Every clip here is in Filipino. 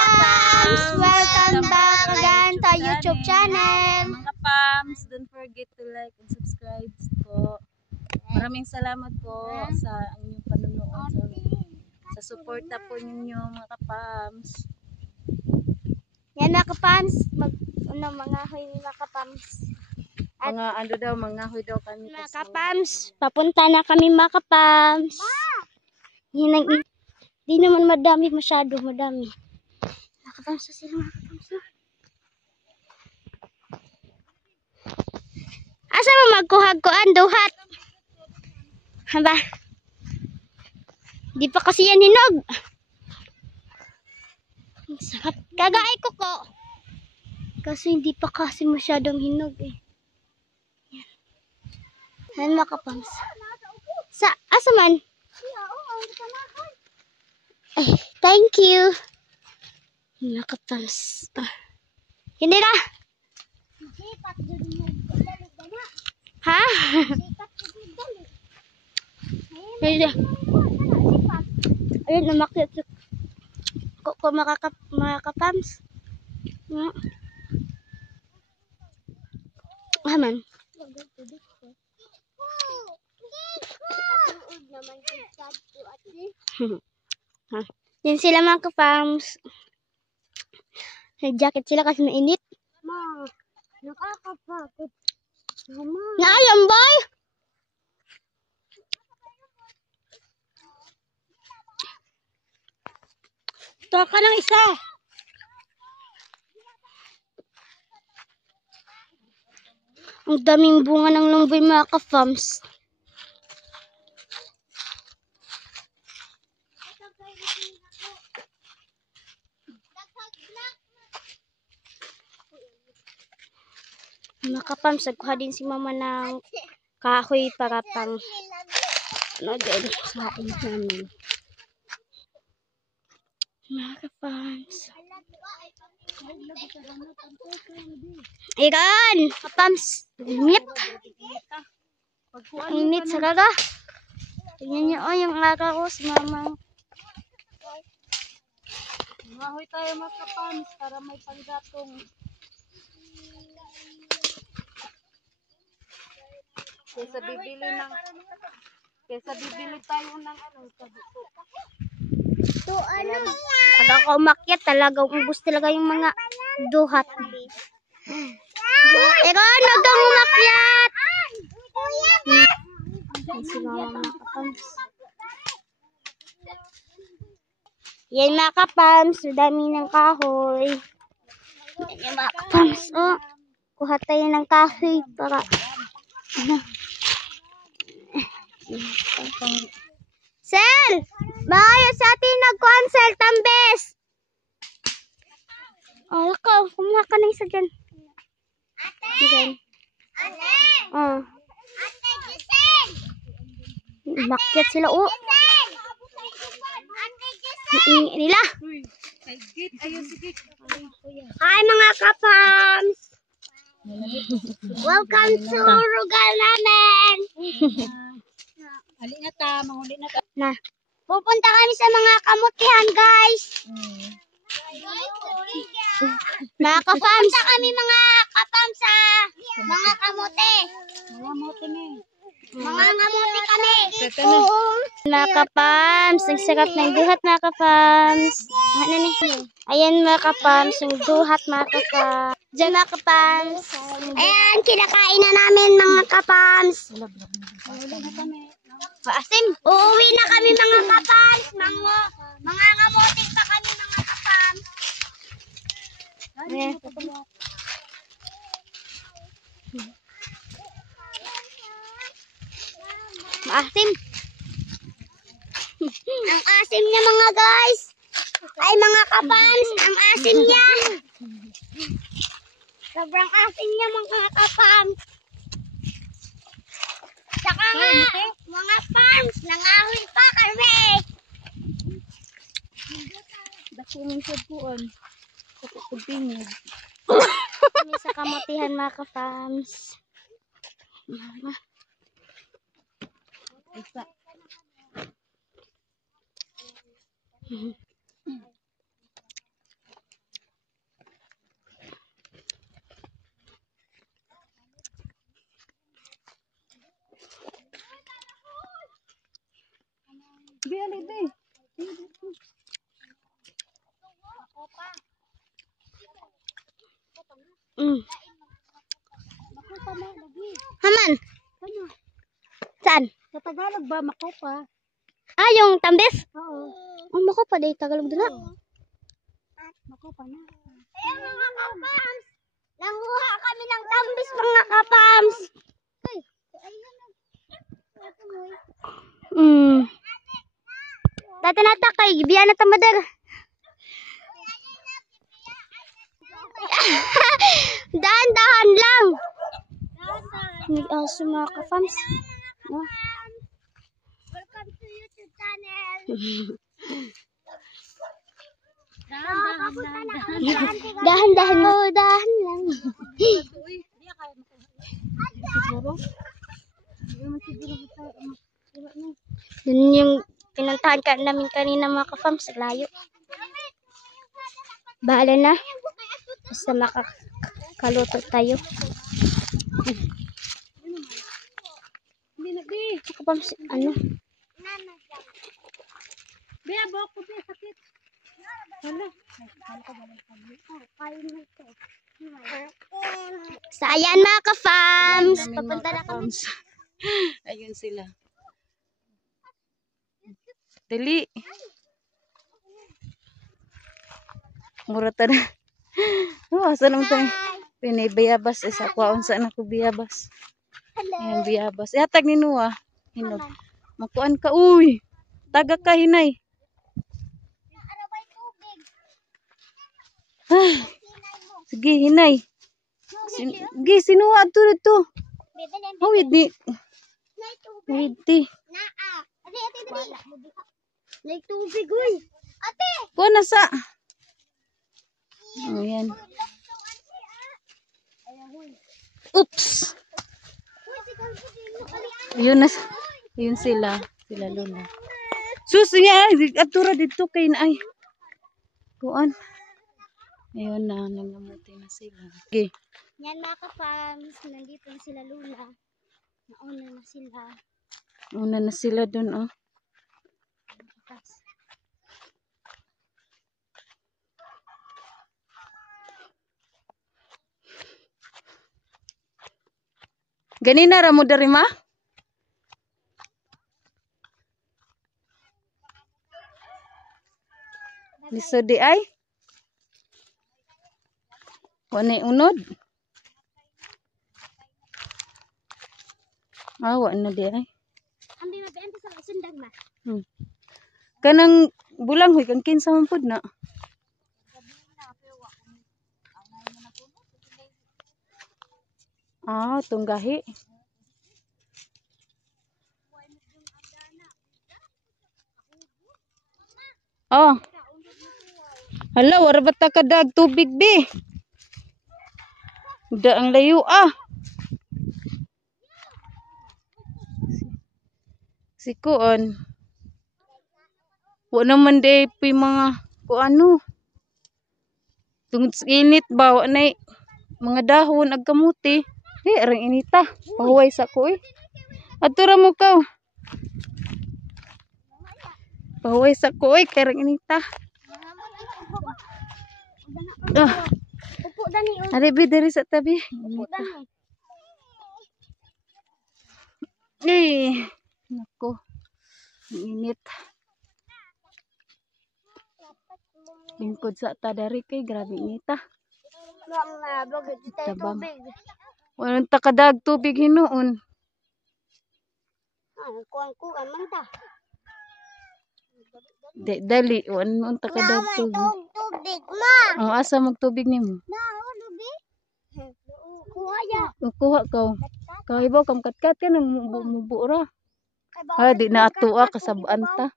Pams! Welcome back again to our YouTube channel. Mga Pams, don't forget to like and subscribe po. Maraming salamat po sa inyong panonood, sa suporta po ninyo mga Pams. Yan mga Pams, mga hoy mga Pams. Mga ano daw, mga hoy daw kami. Mga Pams, papunta na kami mga Pams. Di naman madami, masyado madami. Mga Pams na sila mga Pams. Asa mo magkuhag-kuan, duhat? Haba? Di pa kasi yan hinog. Sarap. Kagaay ko ko. Kasi hindi pa kasi masyadong hinog eh. Yan mga Pams. Asa man? Ay, thank you. Mga Pams. Hindi na. Ha? Ayun, namakit ko mga Pams. Man. Yan sila mga Pams. Nag-jacket sila kasi mainit. Ma, nakakapagod. Naalam boy! Ito ka ng isa. Ang daming bunga ng lumboy mga Pams. Mga Pams, nagkuha din si mama ng kahoy para pang ano din sa hain namin. Mga Pams. Ayan! Mga Pams, init. Init sa gaga. Tingnan niyo yung araw si mama. Mahoy tayo mga Pams para may panggatong. Kesa bibili tayo ng ano, sabuko. So ano? Pag ako umakyat talaga, ubus talaga yung mga duhat. Eron, huwag kang umakyat! Si mama mga Pams. Yan mga Pams, dami ng kahoy. Yan yung mga Pams. Oh, kuha tayo ng kahoy para Sel! Maayos sa atin nag-cancel tambes! Oh, lakaw. Kumuha ka na isa dyan. Ate! Ate! Oh. Ate, Giselle! Bakit sila, oh. Ate, nila. Hi mga Kapams! Welcome to Rugal namin! Ali na ta, manguli na ta. Na, pupunta kami sa mga kamutihan, guys. Mga Kapams, kami mga Kapams sa mga kamuti. Mga moto ni. Mga kamuti kami. Mga Kapams, ang sarap ng duhat mga Kapams. Ano ni? Ayan mga Kapams, yung duhat mga Kapams. Diyan mga Kapams. Ayan, kinakain na namin mga Kapams. Paasim. Uuwi na kami mga Kapams. Mga kamuti pa kami mga Kapams. Ayan. Maasim. Ang asim niya mga guys. Ay mga Kapams, ang asim niya. Sobrang asim niya mga Kapams. Saka nga, mga Pams, nangahoy pa kami. Dako ng sabuan. Kapag-pagpingid. Kami sa kamutihan mga Kapams. Isa. be. Haman. Saan? Sa Tagalog ba, makopa? Ah, yung tambis? Oo. Oh, mako pa day Tagalog dala. Makopa na. Ayan mga kapams. Nanguha kami ng tambis mga kapams. Dati nata kay biya na tamader. Dahan-dahan lang. Nag-aso mga kapams. Oh. Welcome to YouTube channel. Dahan-dahan mo, dahan lang. Yun yung pinuntahan namin kanina mga ka-fams, layo. Bahala na. Basta makakaluto tayo. Hindi na, be. Ka-fams, ano? Be, abok ko, be. Sakit. Hala. So, ayan mga ka-fams. Papunta na kami. Ayun sila. Dali. Murata na. Oh, asa naman tayo? Pinay-biyabas. Isa kwaon saan ako biyabas. Ayan, biyabas. Ihatag ni Noah. Hinog. Makuan ka. Uy! Taga ka, hinay. Ay. Sige, hinay. Sige, sinuha. Ito. Hawid ni. Hawid ti. Like tubig, uy. Ate! Kuha na sa. Ayan. Oops! Ayun na. Ayun sila. Sila Luna. Sus niya. Atura dito kay na ay. Kuan. Ayun na. Nangamuti na sila. Okay. Yan mga ka-fams. Nandito na sila Luna. Nauna na sila. Una na sila dun, oh. Ganina ra mo dari ma? Lisod di ay? Wani unod? Wa na di ay. Ambi mabian sa sundag ma. Kanang bulang hoy kang kinsa man pud na. Tunggahi. Oh. Hala, wala ba ta kadag tubig be? Da ang layo Si kuon. Wa naman day pi mga kuano. Tungod sa init ba wa nay mga dahon ag kamuti. Arang inita. Pahuway sa ko eh. Atura mo ka. Pahuway sa ko eh karang inita. Upo dani. Ari bi diri sa tabi. Upo dani. Nako. Init. Lingkod sa tadari kay grabe inita. Mga bagay tayo Tabang. tubig. Walang takadag tubig hinuon. Kuang-kuang man ta. Dali, walang takadag tubig. Tubig ma. Ang asa magtubig nimo? Na, lubi. Kuha ya. Kuha ka. Kahibaw kam katkat ka nang mubura. Di na atua kasabaan ta.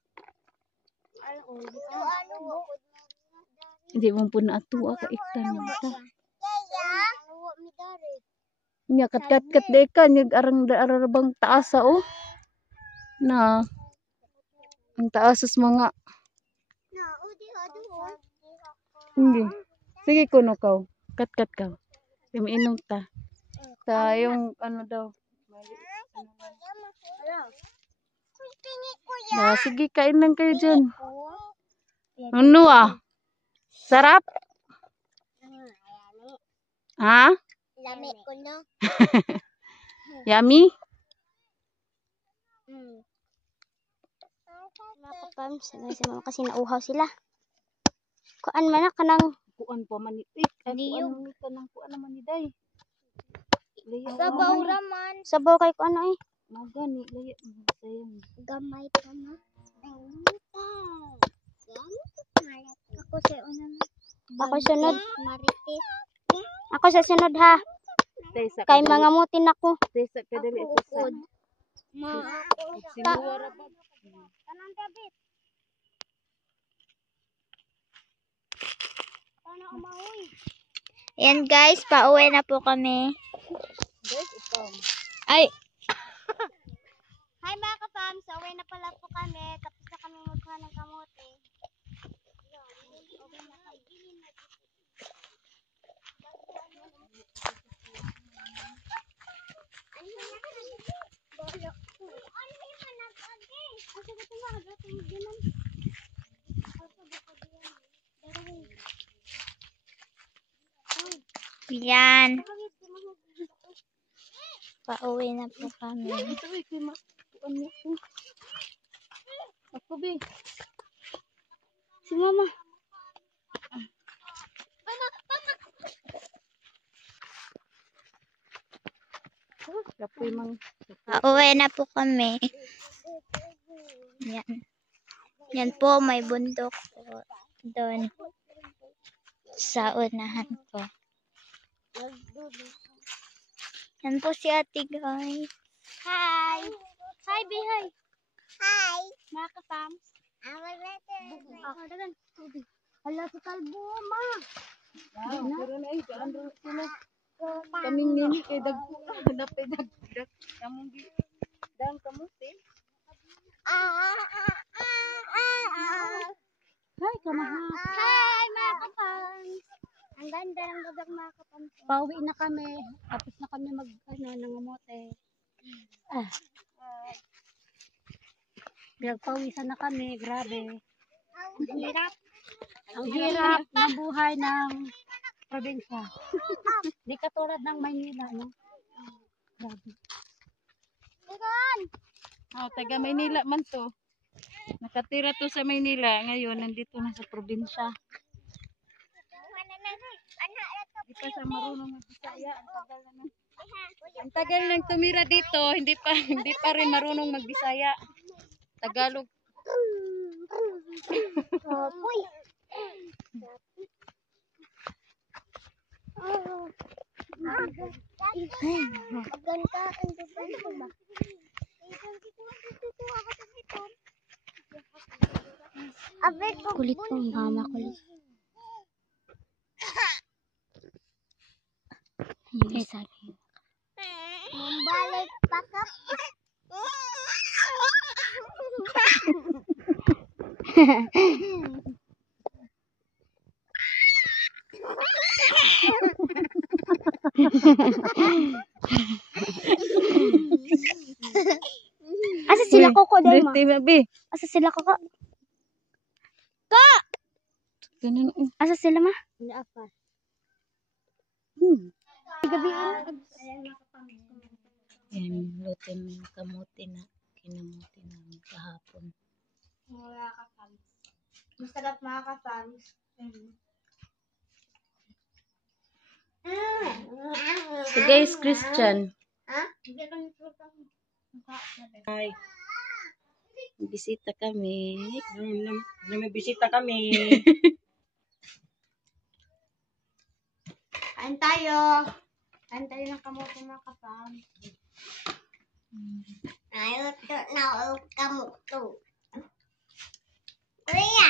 Hindi mo po na atua ka iktan mo ta. Nya kat deka nyug arang taas na ang taas mga hindi. Sige kuno ka. Kat ka. Imiinom ta. Yung ano daw. Ah, sige, kain lang kayo dyan. Ano ah? Sarap? Ha? Lami ko no. Yummy? Mga kapams, kasi nauhaw sila. Kuan man na kanang Kuan pa man ni. Liyog. Kuan naman kuan naman ni day. sabaw raman. Sabaw kay kuan ay. Magani layo sayang. Gamay pa na. Ako sa unang. Ako sunod. Marites. Ako sa sunod ha. Day sa Kay mga mutin ako. day sa kadali ito sa. Sinuwara ba? Tanang gabit. Yan guys, pauwi na po kami. Guys, ito. Ay! Hi mga ka-fams, pauwi na pala po kami. Tapos na kami magkuha ng kamote. Yan. Pauwi na po kami. Ito ay kay kuan mo. Ako be. Si mama. Kapoy mang Pauwi na po kami. Yan. Yan po, may bundok po doon sa unahan po. Yan po si ate guys. Hi! Hi, be hi! Hi! Mga ka-fams. Ako dagan. Hala, si kalbo, ma! pero na ay kaandro sila. Kaming nini kay dagko na pay dagdag. Kamong gi dang kamote. Hi, kamaha. Hi, mga ka-fams! Ang ganda ng gabag mga ka-fams. Pauwi na kami. Tapos na kami nangamote. Pinagpawisan na kami. Grabe. Ang hirap. Ang hirap ng buhay ng probinsya. Di katulad ng Maynila, no? Grabe. Ikaw! Oh, taga Maynila man to. Nakatira to sa Maynila, ngayon nandito na sa probinsya. Hindi pa sa marunong magbisaya, ang tagal nang tumira dito, hindi pa rin marunong magbisaya. Tagalog. Uy! Maganda ang duban ko ba? Kulit po ang mama kulit. Yung isa. Balik pa ka. Asa sila koko daw ma? Birthday baby. Asa sila koko? Ganun. Asa sila ma? Apa? Yan, luto ng kamote na kinamote namin kahapon. Mga ka-fans. Masarap mga ka-fans. So guys, Christian. Hi. Bisita kami. Namibisita kami. Kain tayo. Kain tayo ng kamote mga ka-fans. Ayaw to na kamote. Kuya.